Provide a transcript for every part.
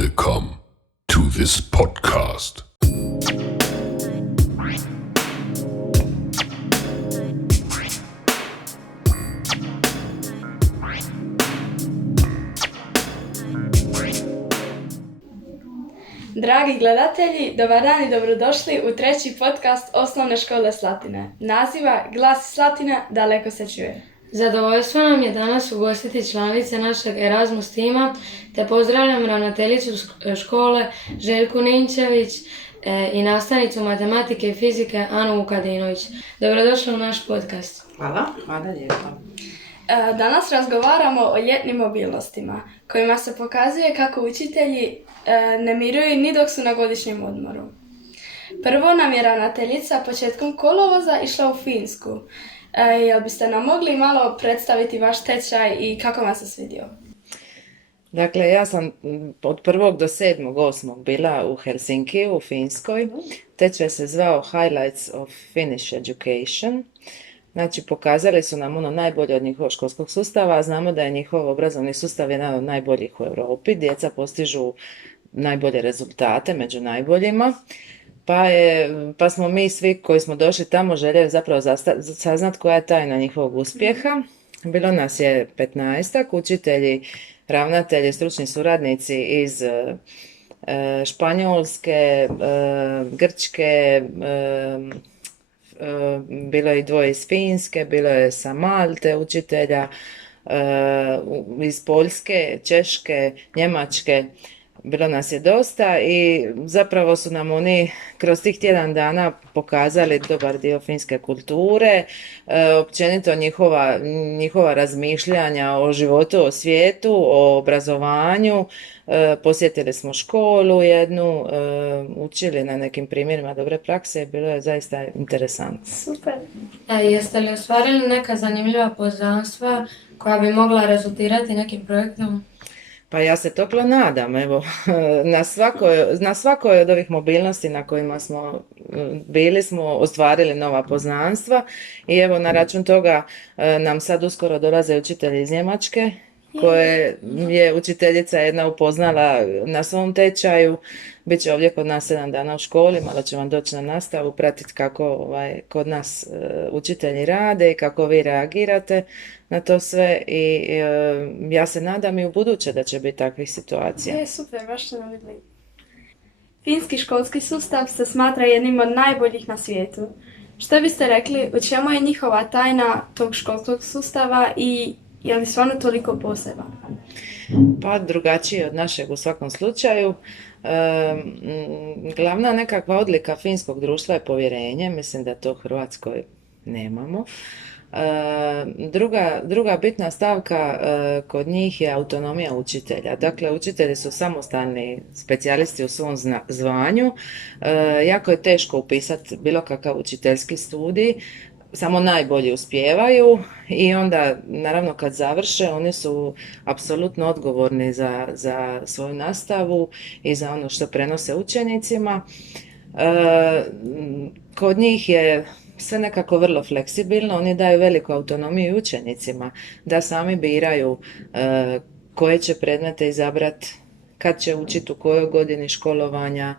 Welcome to this podcast. Dragi gledatelji, dobar dan i dobrodošli u treći podcast Osnovne škole Slatine. Naziva Glas Slatine daleko se čuje. Zadovoljstvo nam je danas ugostiti članice našeg Erasmus tima, te pozdravljam ravnateljicu škole Željku Ninčević i nastavnicu matematike i fizike Anu Vukadinović. Dobrodošli u naš podcast. Hvala lijepo. Danas razgovaramo o ljetnim mobilnostima, kojima se pokazuje kako učitelji ne miruju ni dok su na godišnjem odmoru. Prvo nam je ravnateljica početkom kolovoza išla u Finsku. Jel biste nam mogli malo predstaviti vaš tečaj i kako vam se svidio? Dakle, ja sam od 1. do 7. 8. bila u Helsinkiju, u Finskoj. Tečaj se zvao Highlights of Finnish Education. Znači, pokazali su nam ono najbolje od njihovog školskog sustava, a znamo da je njihov obrazovni sustav jedan od najboljih u Europi. Djeca postižu najbolje rezultate, među najboljima. Pa smo mi svi koji smo došli tamo željeli zapravo saznat koja je tajna njihovog uspjeha. Bilo nas je 15-ak, učitelji, ravnatelji, stručni suradnici iz Španjolske, Grčke, bilo je i dvoje iz Finske, bilo je sa Malte učitelja, iz Poljske, Češke, Njemačke. Bilo nas je dosta i zapravo su nam oni kroz tih tjedan dana pokazali dobar dio finske kulture, općenito njihova razmišljanja o životu, o svijetu, o obrazovanju. Posjetili smo školu jednu, učili na nekim primjerima dobre prakse i bilo je zaista interesantno. Super! Jeste li ostvarili neka zanimljiva poznanstva koja bi mogla rezultirati nekim projektom? Pa ja se toplo nadam, evo, na svakoj od ovih mobilnosti na kojima smo bili smo ostvarili nova poznanstva i evo na račun toga nam sad uskoro dolaze učitelji iz Njemačke koje je učiteljica jedna upoznala na svom tečaju. Biće ovdje kod nas 7 dana u školi, malo će vam doći na nastavu, pratiti kako kod nas učitelji rade i kako vi reagirate na to sve i ja se nadam i u buduće da će biti takvih situacija. Je super, baš smo vidjeli. Finski školski sustav se smatra jednim od najboljih na svijetu. Što biste rekli, u čemu je njihova tajna tog školskog sustava i je li stvarno toliko poseban? Pa drugačiji od našeg u svakom slučaju. Glavna nekakva odlika finskog društva je povjerenje, mislim da to u Hrvatskoj nemamo. Druga bitna stavka kod njih je autonomija učitelja. Dakle, učitelji su samostalni specijalisti u svom zvanju. Jako je teško upisati bilo kakav učiteljski studij. Samo najbolji uspijevaju i onda, naravno, kad završe, oni su apsolutno odgovorni za svoju nastavu i za ono što prenose učenicima. Kod njih je sve nekako vrlo fleksibilno, oni daju veliku autonomiju učenicima da sami biraju koje će predmete izabrati, kad će učiti u kojoj godini školovanja,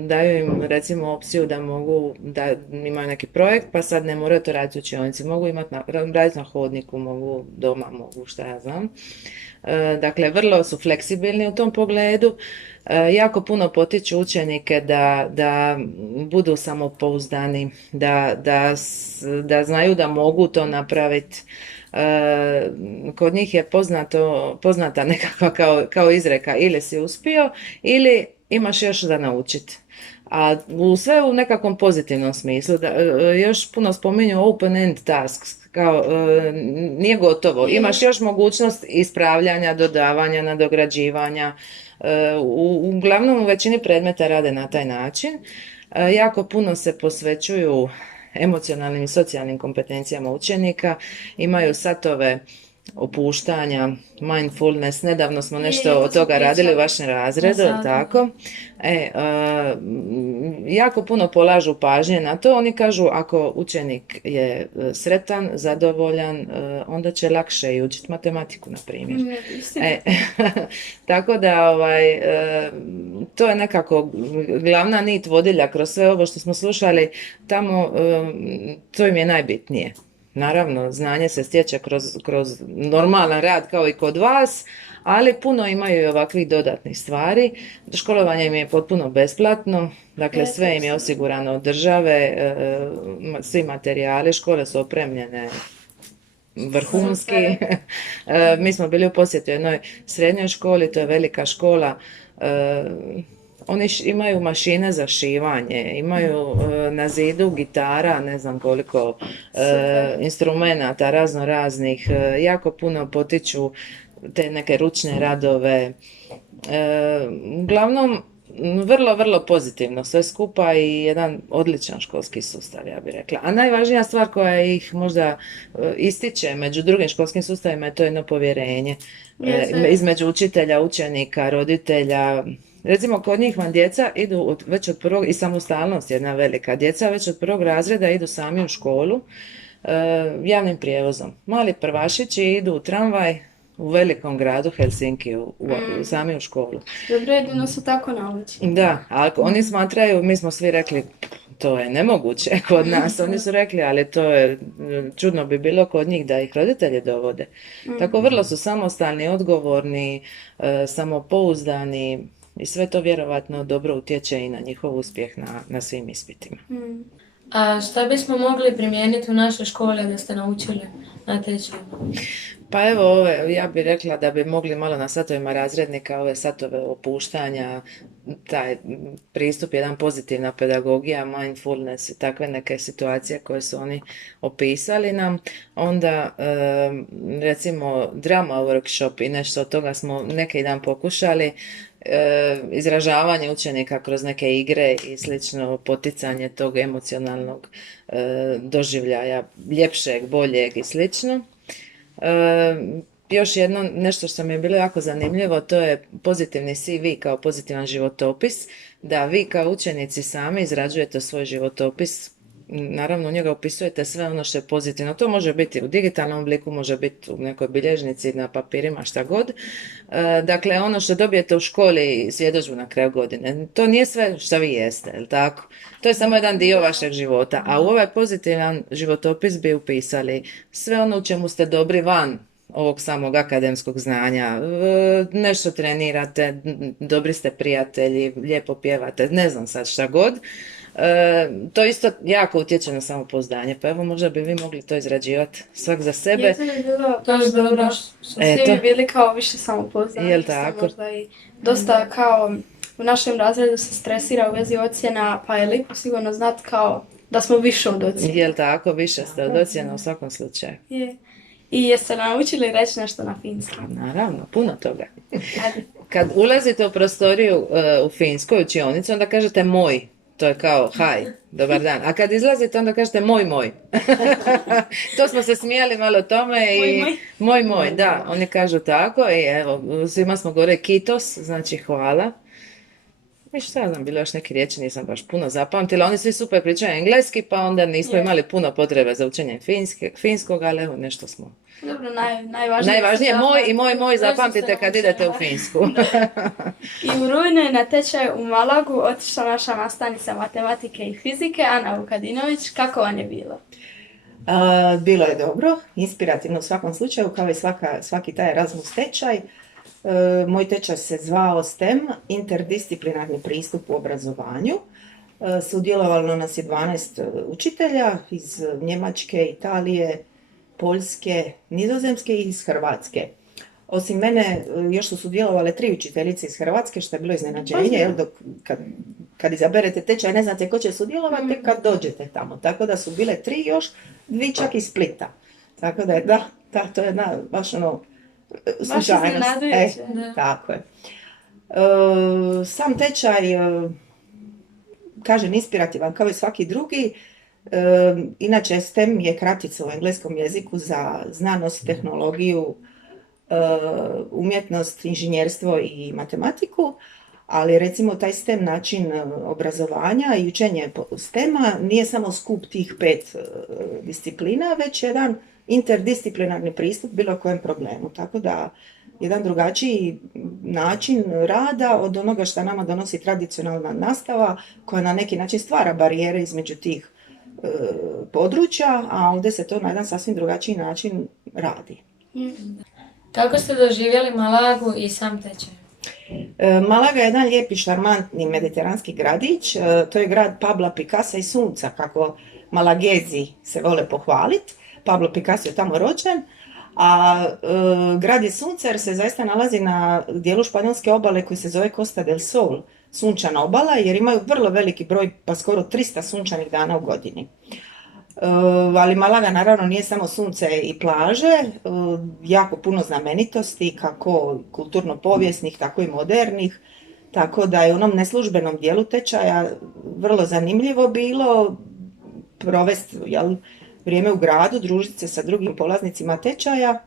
daju im recimo opciju da mogu, da imaju neki projekt pa sad ne moraju to raditi u učionici, mogu raditi na hodniku, mogu doma, mogu šta ja znam. Dakle, vrlo su fleksibilni u tom pogledu, jako puno potiču učenike da budu samopouzdani, da znaju da mogu to napraviti. Kod njih je poznata nekakva kao izreka, ili si uspio ili imaš još za naučiti. A sve u nekakvom pozitivnom smislu. Još puno spominju open-end tasks, kao nije gotovo. Imaš još mogućnost ispravljanja, dodavanja, nadograđivanja. Uglavnom u većini predmeta rade na taj način. Jako puno se posvećuju emocionalnim i socijalnim kompetencijama učenika, imaju satove opuštanja, mindfulness, nedavno smo nešto to od smo toga radili u pričali. vašem razredu, Na jel satu. tako? Jako puno polažu pažnje na to, oni kažu ako učenik je sretan, zadovoljan, onda će lakše i učiti matematiku, na primjer. Istina. Tako da to je nekako glavna nit vodilja kroz sve ovo što smo slušali tamo, to im je najbitnije. Naravno, znanje se stječe kroz normalan rad kao i kod vas, ali puno imaju i ovakvih dodatnih stvari. Školovanje im je potpuno besplatno, dakle sve im je osigurano od države, svi materijali, škole su opremljene vrhunski. Mi smo bili u posjetu jednoj srednjoj školi, to je velika škola. Oni imaju mašine za šivanje, imaju na zidu gitara, ne znam koliko instrumenata razno raznih, jako puno potiču te neke ručne radove. Uglavnom, vrlo, vrlo pozitivno sve skupa i jedan odličan školski sustav, ja bih rekla. A najvažnija stvar koja ih možda ističe među drugim školskim sustavima je to jedno povjerenje između učitelja, učenika, roditelja. Recimo, kod njih vam djeca idu već od prvog, i samostalnost jedna velika, djeca već od prvog razreda idu sami u školu javnim prijevozom. Mali prvašići idu u tramvaj u velikom gradu Helsinki, sami u školu. Dobro, jedino su tako naučili. Da, ali oni smatraju, mi smo svi rekli, to je nemoguće kod nas, oni su rekli, ali to je, čudno bi bilo kod njih da ih roditelji dovode. Tako vrlo su samostalni, odgovorni, samopouzdani i sve to vjerovatno dobro utječe i na njihov uspjeh na svim ispitima. A šta bismo mogli primijeniti u našoj školi da ste naučili na tečaju? Pa evo ja bih rekla da bi mogli malo na satovima razrednika ove satove opuštanja, taj pristup, jedan pozitivna pedagogija, mindfulness i takve neke situacije koje su oni opisali nam. Onda recimo drama workshop i nešto od toga smo neki dan pokušali, izražavanje učenika kroz neke igre i slično, poticanje tog emocionalnog doživljaja, ljepšeg, boljeg i slično. Još jedno, nešto što mi je bilo jako zanimljivo, to je pozitivni CV kao pozitivan životopis, da vi kao učenici sami izrađujete svoj životopis. Naravno, u njega opisujete sve ono što je pozitivno. To može biti u digitalnom obliku, može biti u nekoj bilježnici, na papirima, šta god. Dakle, ono što dobijete u školi, svjedodžbu na kraju godine, to nije sve što vi jeste, je li tako? To je samo jedan dio vašeg života. A u ovaj pozitivan životopis bi upisali sve ono u čemu ste dobri van ovog samog akademskog znanja, nešto trenirate, dobri ste prijatelji, lijepo pjevate, ne znam sad šta god. To isto jako utječe na samopouzdanje, pa evo možda bi vi mogli to izrađivati svak za sebe. Je to je bilo To je bilo baš svi bi bili kao više samopouzdani. Jel tako? Možda i dosta kao u našem razredu se stresira u vezi ocjena, pa je lijepo sigurno znati kao da smo više od ocjena. Jel tako, više ste od ocjena u svakom slučaju. Je. I jeste naučili reći nešto na finskom? Naravno, puno toga. Ajde. Kad ulazite u prostoriju u finskoj učionicu, onda kažete moj. To je kao haj, dobar dan. A kad izlazite, onda kažete moj. To smo se smijali malo tome i moj, da, oni kažu tako i evo, svima smo gore kitos, znači hvala. I šta ja znam, bilo još neki riječi, nisam baš puno zapamtila. Oni svi super pričaju engleski, pa onda nismo imali puno potrebe za učenje finskog, ali evo nešto smo. Dobro, najvažnije je moj zapamtite kad idete u Finsku. I u rujnu je na tečaj u Malagu otišla naša nastavnica matematike i fizike, Ana Vukadinović. Kako vam je bilo? Bilo je dobro, inspirativno u svakom slučaju, kao i svaki taj Erasmus tečaj. Moj tečaj se zvao STEM, interdisciplinarni pristup u obrazovanju. Sudjelovalo nas je 12 učitelja iz Njemačke, Italije, Poljske, Nizozemske i iz Hrvatske. Osim mene još su sudjelovale 3 učiteljice iz Hrvatske, što je bilo iznenađenje, jer kad izaberete tečaj ne znate ko će sudjelovati kad dođete tamo. Tako da su bile 3 još, 2 čak iz Splita. Tako da je, to je baš ono slučajnost. Tako je. Sam tečaj, kažem, inspirativan kao i svaki drugi. Inače, STEM je kratica u engleskom jeziku za znanost, tehnologiju, umjetnost, inženjerstvo i matematiku, ali recimo taj STEM način obrazovanja i učenje STEM-a nije samo skup tih 5 disciplina, već jedan interdisciplinarni pristup bilo kojem problemu. Tako da jedan drugačiji način rada od onoga što nama donosi tradicionalna nastava koja na neki način stvara barijere između tih područja, a ovdje se to na jedan sasvim drugačiji način radi. Kako ste doživjeli Malagu i sam tečaj? Malaga je jedan lijepi, šarmantni mediteranski gradić. To je grad Pabla Picassa i sunca, kako Malagezi se vole pohvaliti. Pablo Picasso je tamo rođen, a grad je sunca jer se zaista nalazi na dijelu španjolske obale koji se zove Costa del Sol, sunčana obala, jer imaju vrlo veliki broj, pa skoro 300 sunčanih dana u godini. Ali Malaga naravno nije samo sunce i plaže, jako puno znamenitosti, kako kulturno-povijesnih, tako i modernih, tako da je u onom neslužbenom dijelu tečaja vrlo zanimljivo bilo provesti vrijeme u gradu, družiti se sa drugim polaznicima tečaja.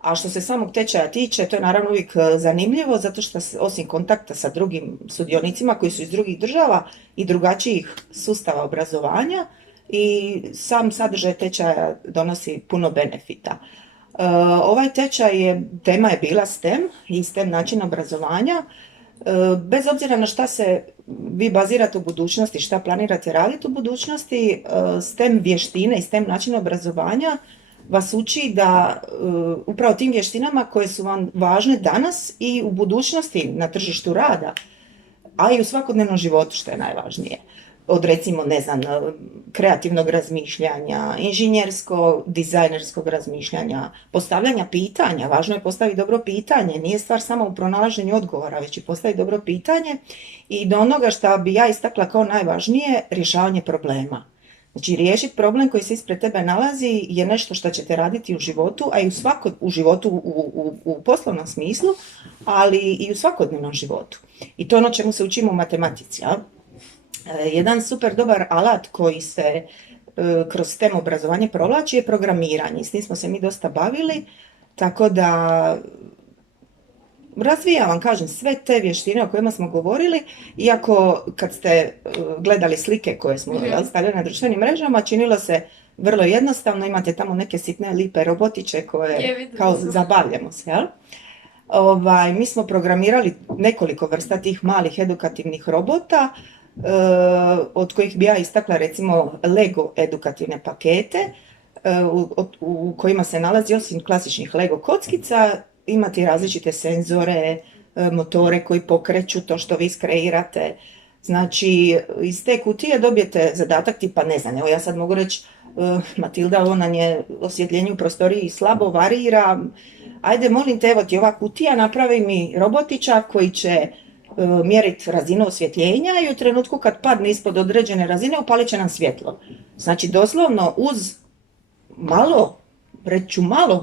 A što se samog tečaja tiče, to je naravno uvijek zanimljivo, zato što osim kontakta sa drugim sudionicima koji su iz drugih država i drugačijih sustava obrazovanja, i sam sadržaj tečaja donosi puno benefita. Ovaj tečaj tema je bila STEM i STEM način obrazovanja. Bez obzira na šta se vi bazirate u budućnosti, šta planirate raditi u budućnosti, STEM vještine i STEM način obrazovanja vas uči da upravo tim vještinama koje su vam važne danas i u budućnosti na tržištu rada, a i u svakodnevnom životu, što je najvažnije. Od recimo, kreativnog razmišljanja, inženjersko-dizajnerskog razmišljanja, postavljanja pitanja. Važno je postaviti dobro pitanje, nije stvar samo u pronalaženju odgovora, već i postaviti dobro pitanje, i do onoga što bi ja istakla kao najvažnije, rješavanje problema. Znači, riješiti problem koji se ispred tebe nalazi je nešto što ćete raditi u životu, a i u životu u poslovnom smislu, ali i u svakodnevnom životu. I to je ono čemu se učimo u matematici, ja? Jedan super dobar alat koji se kroz STEM obrazovanje provlači je programiranje. S tim smo se mi dosta bavili, tako da razvijam vam, kažem, sve te vještine o kojima smo govorili, iako kad ste gledali slike koje smo stavljali na društvenim mrežama, činilo se vrlo jednostavno, imate tamo neke sitne lipe robotiće koje kao zabavljamo se, jel? Mi smo programirali nekoliko vrsta tih malih edukativnih robota, od kojih bi ja istakla recimo Lego edukativne pakete, u kojima se nalazi osim klasičnih Lego kockica, imate različite senzore, motore koji pokreću to što vi skreirate. Znači, iz te kutije dobijete zadatak tipa, evo ja sad mogu reći, Matilda, ona je osvjetljenje u prostoriji slabo varira, ajde molim te, evo ti ova kutija, napravi mi robotića koji će mjeriti razinu osvjetljenja i u trenutku kad padne ispod određene razine upalit će nam svjetlo. Znači, doslovno uz malo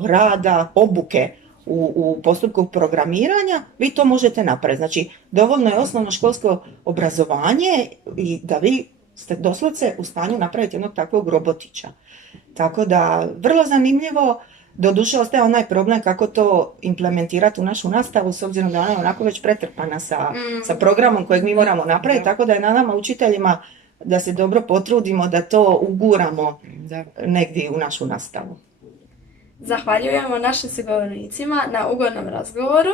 rada, obuke u postupku programiranja, vi to možete napraviti. Znači, dovoljno je osnovno školsko obrazovanje i da vi ste doslovce u stanju napraviti jednog takvog robotića. Tako da, vrlo zanimljivo. Doduše ostaje onaj problem kako to implementirati u našu nastavu, s obzirom da ona je onako već pretrpana sa programom kojeg mi moramo napraviti, tako da je na nama učiteljima da se dobro potrudimo da to uguramo negdje u našu nastavu. Zahvaljujemo našim sugovornicima na ugodnom razgovoru,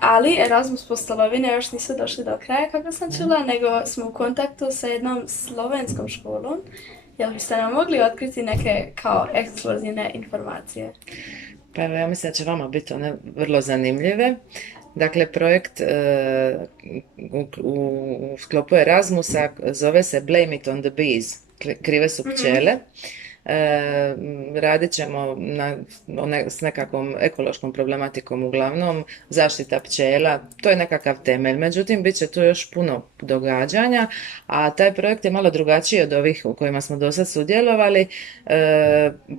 ali Erasmus postolovine još nisu došli do kraja, kako sam čula, nego smo u kontaktu sa jednom slovenskom školom. Jel biste nam mogli otkriti neke kao ekskluzivne informacije? Pa evo, ja mislim da će vama biti one vrlo zanimljive. Dakle, projekt u sklopu Erasmusa zove se Blame it on the bees, krive su pčele. Radit ćemo s nekakvom ekološkom problematikom, uglavnom zaštita pčela, to je nekakav temelj. Međutim, bit će tu još puno događanja, a taj projekt je malo drugačiji od ovih u kojima smo do sad sudjelovali.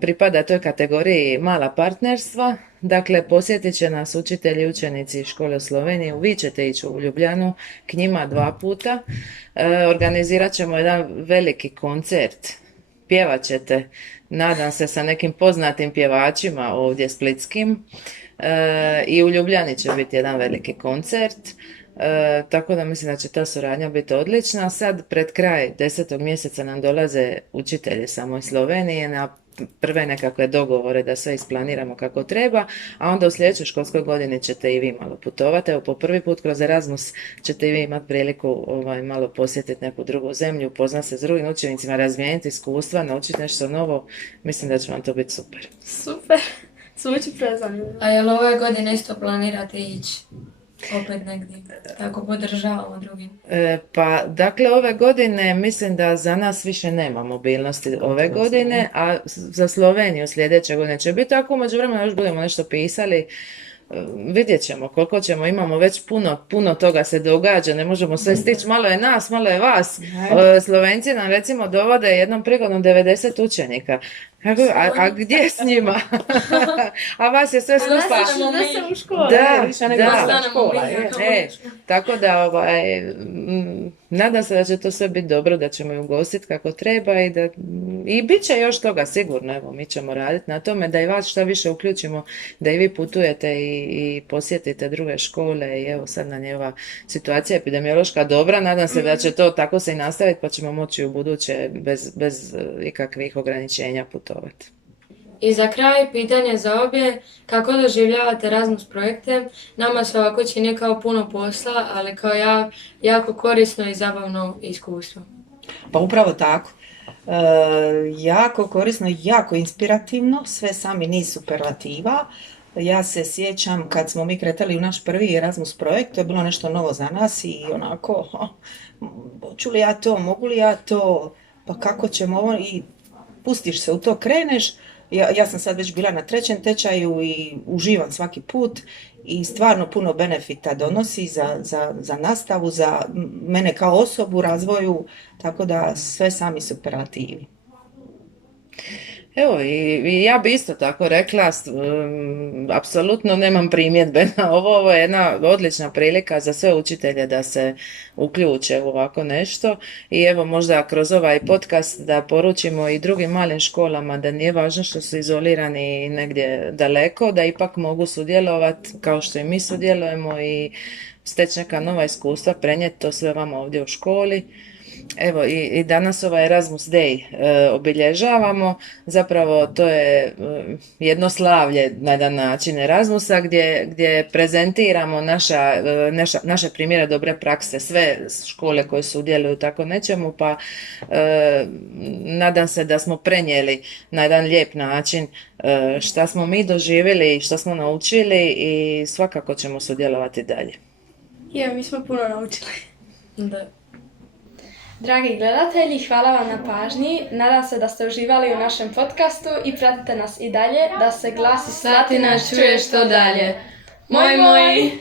Pripada toj kategoriji mala partnerstva, Dakle, posjetit će nas učitelji i učenici iz škole u Sloveniji. Vi ćete ići u Ljubljanu k njima 2 puta. Organizirat ćemo jedan veliki koncert. Pjevat ćete, nadam se, sa nekim poznatim pjevačima ovdje splitskim. I u Ljubljani će biti jedan veliki koncert. Tako da mislim da će ta suradnja biti odlična. Sad pred kraj 10. mjeseca nam dolaze učitelji samo iz Slovenije na prve nekakve dogovore da sve isplaniramo kako treba, a onda u sljedećoj školskoj godini ćete i vi malo putovati. Evo, po prvi put kroz Erasmus ćete i vi imati priliku malo posjetiti neku drugu zemlju, upoznati se s drugim učenicima, razmijeniti iskustva, naučiti nešto novo. Mislim da će vam to biti super. Super, zvuči prezanimljivo. A jel ove godine isto planirate ići opet negdje? Tako podržavamo drugim. Pa, dakle, ove godine mislim da za nas više nema mobilnosti ove godine, a za Sloveniju sljedeće godine će biti tako. Umeđu vremenu još budemo nešto pisali. Vidjet ćemo koliko ćemo, imamo već puno toga se događa, ne možemo sve stići, malo je nas, malo je vas. Slovenci nam recimo dovode jednom prigodom 90 učenika. A gdje s njima? A vas je sve skupa. Da u školu. Tako da nadam se da će to sve biti dobro, da ćemo ju ugostiti kako treba i bit će još toga sigurno. Evo, mi ćemo raditi na tome da i vas šta više uključimo, da i vi putujete i posjetite druge škole i evo sad nam je ova situacija epidemiološka dobra, nadam se da će to tako se i nastaviti pa ćemo moći u buduće bez ikakvih ograničenja putovati. I za kraj, pitanje za obje, kako doživljavate Erasmus projekte? Nama se ovako čini kao puno posla, ali kao jako korisno i zabavno iskustvo. Pa upravo tako. Jako korisno, jako inspirativno, sve sami niz superlativa. Ja se sjećam kad smo mi kretali u naš prvi Erasmus projekt, to je bilo nešto novo za nas i onako, hoću li ja to, mogu li ja to, pa kako ćemo ovo, i pustiš se u to, kreneš. Ja sam sad već bila na 3. tečaju i uživam svaki put i stvarno puno benefita donosi za nastavu, za mene kao osobu, razvoju, tako da sve sami superlativi. Evo, i ja bi isto tako rekla, apsolutno nemam primjedbe na ovo. Ovo je jedna odlična prilika za sve učitelje da se uključe u ovako nešto i evo možda kroz ovaj podcast da poručimo i drugim malim školama da nije važno što su izolirani negdje daleko, da ipak mogu sudjelovati kao što i mi sudjelujemo i steći neka nova iskustva, prenijeti to sve vama ovdje u školi. Evo i danas ovaj Erasmus Day obilježavamo, zapravo to je jedno slavlje na jedan način Erasmusa gdje prezentiramo naše primjere dobre prakse, sve škole koje sudjeluju tako nečemu, pa nadam se da smo prenijeli na jedan lijep način šta smo mi doživjeli i šta smo naučili i svakako ćemo sudjelovati dalje. Mi smo puno naučili. Da. Dragi gledatelji, hvala vam na pažnji. Nadam se da ste uživali u našem podcastu i pratite nas i dalje da se glas iz Slatina čuje što dalje. Moj!